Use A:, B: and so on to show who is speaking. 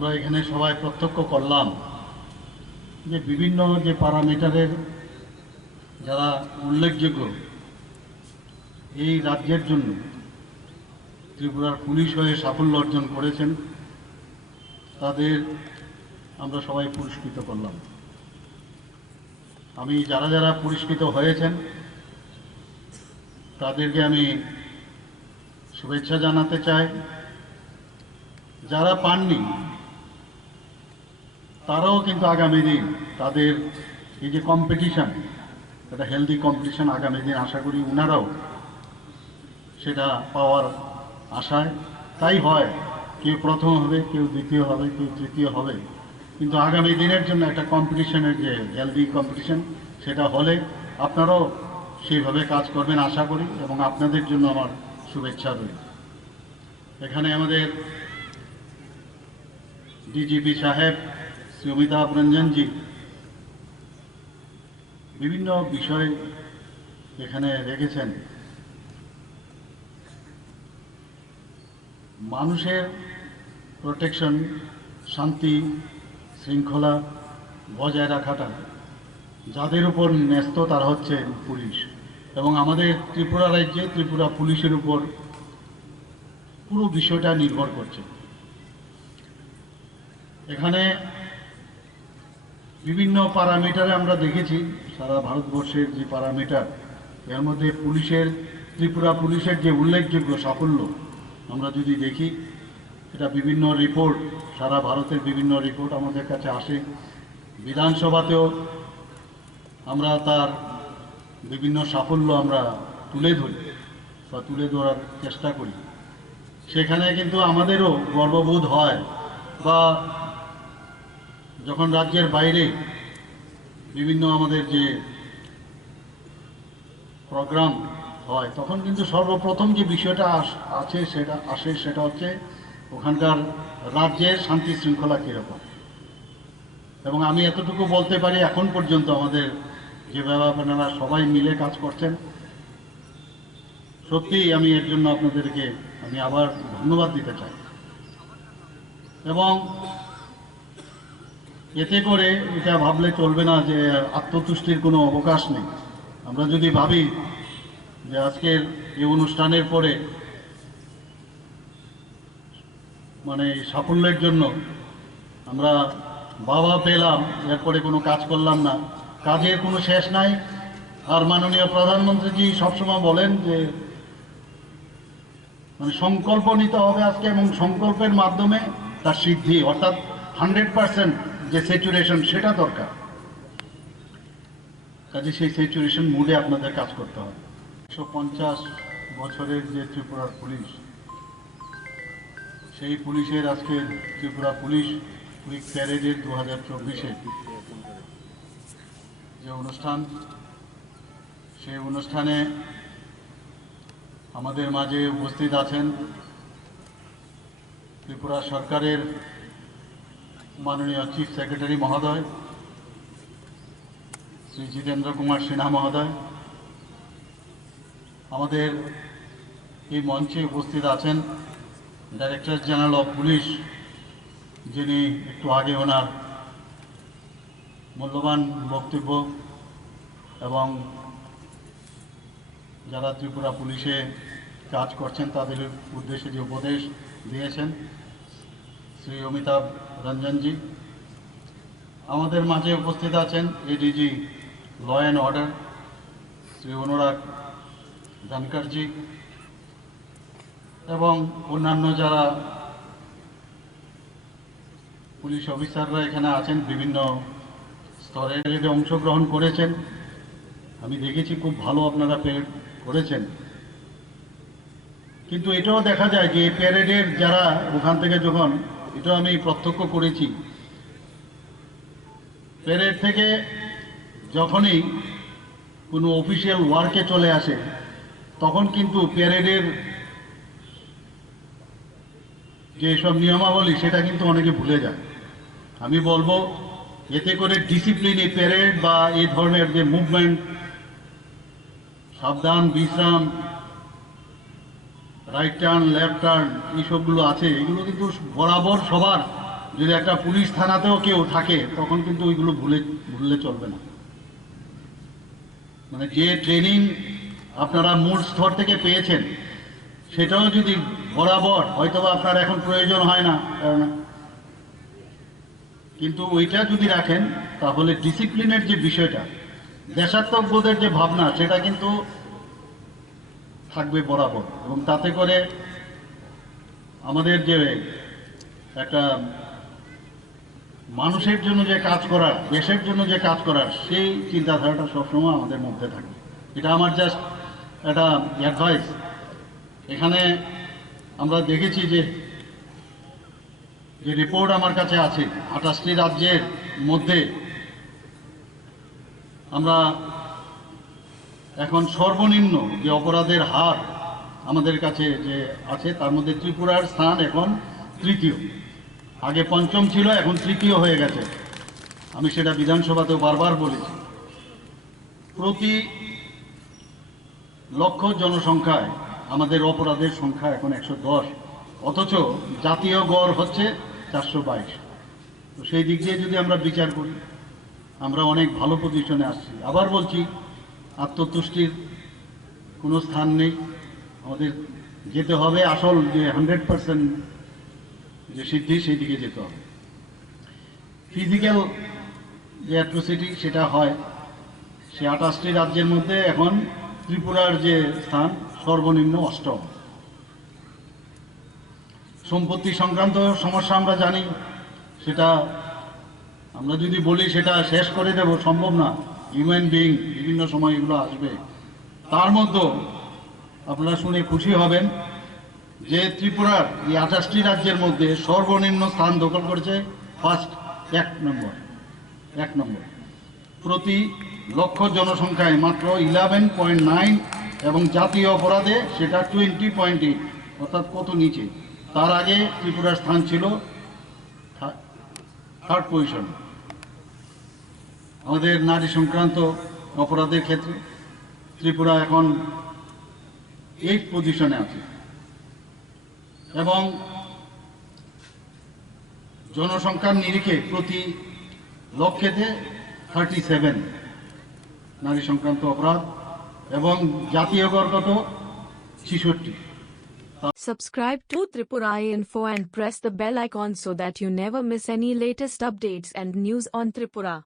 A: আমরা এখানে সবাই প্রত্যক্ষ করলাম যে বিভিন্ন যে প্যারামিটারের যারা উল্লেখযোগ্য এই রাজ্যের জন্য ত্রিপুরার পুলিশ হয়ে সাফল্য অর্জন করেছেন, তাদের আমরা সবাই পুরস্কৃত করলাম। আমি যারা যারা পুরস্কৃত হয়েছেন, তাদেরকে আমি শুভেচ্ছা জানাতে চাই। যারা পাননি তারাও কিন্তু আগামী দিন তাদের এই যে কম্পিটিশন একটা হেলদি কম্পিটিশন আগামী দিন আশা করি ওনারাও সেটা পাওয়ার আশায়। তাই হয়, কেউ প্রথম হবে, কেউ দ্বিতীয় হবে, কেউ তৃতীয় হবে। কিন্তু আগামী দিনের জন্য একটা কম্পিটিশনের যে হেলদি কম্পিটিশন সেটা হলে আপনারাও সেইভাবে কাজ করবেন আশা করি এবং আপনাদের জন্য আমার শুভেচ্ছা রইল। এখানে আমাদের ডিজিপি সাহেব শ্রী অমিতাভ রঞ্জনজি বিভিন্ন বিষয় এখানে রেখেছেন। মানুষের প্রোটেকশন শান্তি, শৃঙ্খলা বজায় রাখাটা যাদের উপর ন্যস্ত তারা হচ্ছে পুলিশ। এবং আমাদের ত্রিপুরা রাজ্যে ত্রিপুরা পুলিশের উপর পুরো বিষয়টা নির্ভর করছে। এখানে বিভিন্ন প্যারামিটারে আমরা দেখেছি, সারা ভারতবর্ষের যে প্যারামিটার, এর মধ্যে পুলিশের, ত্রিপুরা পুলিশের যে উল্লেখযোগ্য সাফল্য, আমরা যদি দেখি, এটা বিভিন্ন রিপোর্ট সারা ভারতের বিভিন্ন রিপোর্ট আমাদের কাছে আসে। বিধানসভাতেও আমরা তার বিভিন্ন সাফল্য আমরা তুলে ধরি বা তুলে ধরার চেষ্টা করি। সেখানে কিন্তু আমাদেরও গর্ববোধ হয় বা যখন রাজ্যের বাইরে বিভিন্ন আমাদের যে প্রোগ্রাম হয়, তখন কিন্তু সর্বপ্রথম যে বিষয়টা আছে সেটা, আসে সেটা হচ্ছে ওখানকার রাজ্যের শান্তি শৃঙ্খলা কীরকম। এবং আমি এতটুকু বলতে পারি, এখন পর্যন্ত আমাদের যেভাবে আপনারা সবাই মিলে কাজ করছেন সত্যিই আমি এর জন্য আপনাদেরকে আমি আবার ধন্যবাদ দিতে চাই। এবং এতে করে এটা ভাবলে চলবে না যে আত্মতুষ্টির কোনো অবকাশ নেই। আমরা যদি ভাবি যে আজকের এই অনুষ্ঠানের পরে মানে সাফল্যের জন্য আমরা বাবা পেলাম, এরপরে কোনো কাজ করলাম না, কাজের কোনো শেষ নাই। আর মাননীয় প্রধানমন্ত্রীজি সবসময় বলেন যে মানে সংকল্প নিতে হবে আজকে এবং সংকল্পের মাধ্যমে তার সিদ্ধি, অর্থাৎ হান্ড্রেড পার্সেন্ট যে স্যাচুরেশন সেটা দরকার। কাজে সেই স্যাচুরেশন মুডে আপনাদের কাজ করতে হবে। একশো পঞ্চাশ বছরের যে ত্রিপুরার পুলিশ, সেই পুলিশের আজকে ত্রিপুরা পুলিশ উইক প্যারেডের দু হাজার চব্বিশে যে অনুষ্ঠান, সেই অনুষ্ঠানে আমাদের মাঝে উপস্থিত আছেন ত্রিপুরা সরকারের মাননীয় চিফ সেক্রেটারি মহোদয় শ্রী জিতেন্দ্র কুমার সিনহা মহোদয়, আমাদের এই মঞ্চে উপস্থিত আছেন ডাইরেক্টর জেনারেল অফ পুলিশ যিনি একটু আগে ওনার মূল্যবান বক্তব্য এবং যারা ত্রিপুরা পুলিশে কাজ করছেন তাদের উদ্দেশ্যে যে উপদেশ দিয়েছেন শ্রী অমিতাভ রঞ্জনজি আমাদের মাঝে উপস্থিত আছেন ADG law and order Shri Anurag ধনকরজি এবং অন্যান্য যারা পুলিশ অফিসাররা এখানে আছেন বিভিন্ন স্তরে অংশগ্রহণ করেছেন, আমি দেখেছি খুব ভালো আপনারা প্যারেড করেছেন। কিন্তু এটাও দেখা যায় যে এই প্যারেডের যারা ওখান থেকে যখন এটা আমি প্রত্যক্ষ করেছি। প্যারেড থেকে যখনই কোনো অফিসিয়াল ওয়ার্কে চলে আসে, তখন কিন্তু প্যারেডের যে সব নিয়মাবলী, সেটা কিন্তু অনেকে ভুলে যায়। আমি বলব, এতে করে ডিসিপ্লিন এই প্যারেড বা এই ধরনের যে মুভমেন্ট সাবধান, বিশ্রাম রাইট টার্ন লেফট টার্ন এইসবগুলো আছে, এগুলো কিন্তু বরাবর সবার। যদি একটা পুলিশ থানাতেও কেউ থাকে, তখন কিন্তু ওইগুলো ভুলে, ভুললে চলবে না। মানে যে ট্রেনিং আপনারা মূল স্তর থেকে পেয়েছেন, সেটাও যদি বরাবর, হয়তোবা আপনার এখন প্রয়োজন হয় না, কারণ কিন্তু ওইটা যদি রাখেন, তাহলে ডিসিপ্লিনের যে বিষয়টা, দেশাত্মবোধের যে ভাবনা, সেটা কিন্তু থাকবে বরাবর। এবং তাতে করে আমাদের যে একটা মানুষের জন্য যে কাজ করার দেশের জন্য যে কাজ করার সেই চিন্তাধারাটা সবসময় আমাদের মধ্যে থাকে এটা আমার জাস্ট একটা অ্যাডভাইস এখানে আমরা দেখেছি যে যে রিপোর্ট আমার কাছে আছে, আঠাশটি রাজ্যের মধ্যে আমরা এখন সর্বনিম্ন যে অপরাধের হার আমাদের কাছে যে আছে, তার মধ্যে ত্রিপুরার স্থান এখন তৃতীয়। আগে পঞ্চম ছিল, এখন তৃতীয় হয়ে গেছে। আমি সেটা বিধানসভাতেও বারবার বলেছি। প্রতি লক্ষ জনসংখ্যায় আমাদের অপরাধের সংখ্যা এখন একশো দশ। অথচ জাতীয় গড় হচ্ছে চারশো বাইশ। তো সেই দিক দিয়ে যদি আমরা বিচার করি, আমরা অনেক ভালো পজিশনে আসছি। আবার বলছি আত্মতুষ্টির কোনো স্থান নেই। আমাদের যেতে হবে। আসল যে হান্ড্রেড পার্সেন্ট যে সিদ্ধি সেই দিকে যেতে হবে। ফিজিক্যাল যে অ্যাট্রোসিটি সেটা হয় সে আঠাশটি রাজ্যের মধ্যে। এখন ত্রিপুরার যে স্থান, সর্বনিম্ন অষ্টম। সম্পত্তি সংক্রান্ত সমস্যা আমরা জানি। সেটা আমরা যদি বলি সেটা শেষ করে দেব, সম্ভব না। হিউম্যান বিং বিভিন্ন সময় এগুলো আসবে। তার মধ্যে আপনারা শুনে খুশি হবেন যে ত্রিপুরার এই আঠাশটি রাজ্যের মধ্যে সর্বনিম্ন স্থান দখল করেছে ফার্স্ট এক নম্বর এক নম্বর। প্রতি লক্ষ জনসংখ্যায় মাত্র ইলেভেন পয়েন্ট নাইন এবং জাতীয় অপরাধে সেটা টোয়েন্টি পয়েন্ট এইট অর্থাৎ কত নিচে। তার আগে ত্রিপুরার স্থান ছিল থার্ড পজিশন আমাদের নারী সংক্রান্ত অপরাধের ক্ষেত্রে ত্রিপুরা এখন এইট পজিশনে আছে এবং জনসংখ্যার নিরিখে প্রতি লক্ষেতে থার্টি সেভেন নারী সংক্রান্ত অপরাধ এবং জাতীয় গড় কত ছিষট্টি
B: Subscribe to Tripura Info and press the bell icon so that you never miss any latest updates and news on Tripura.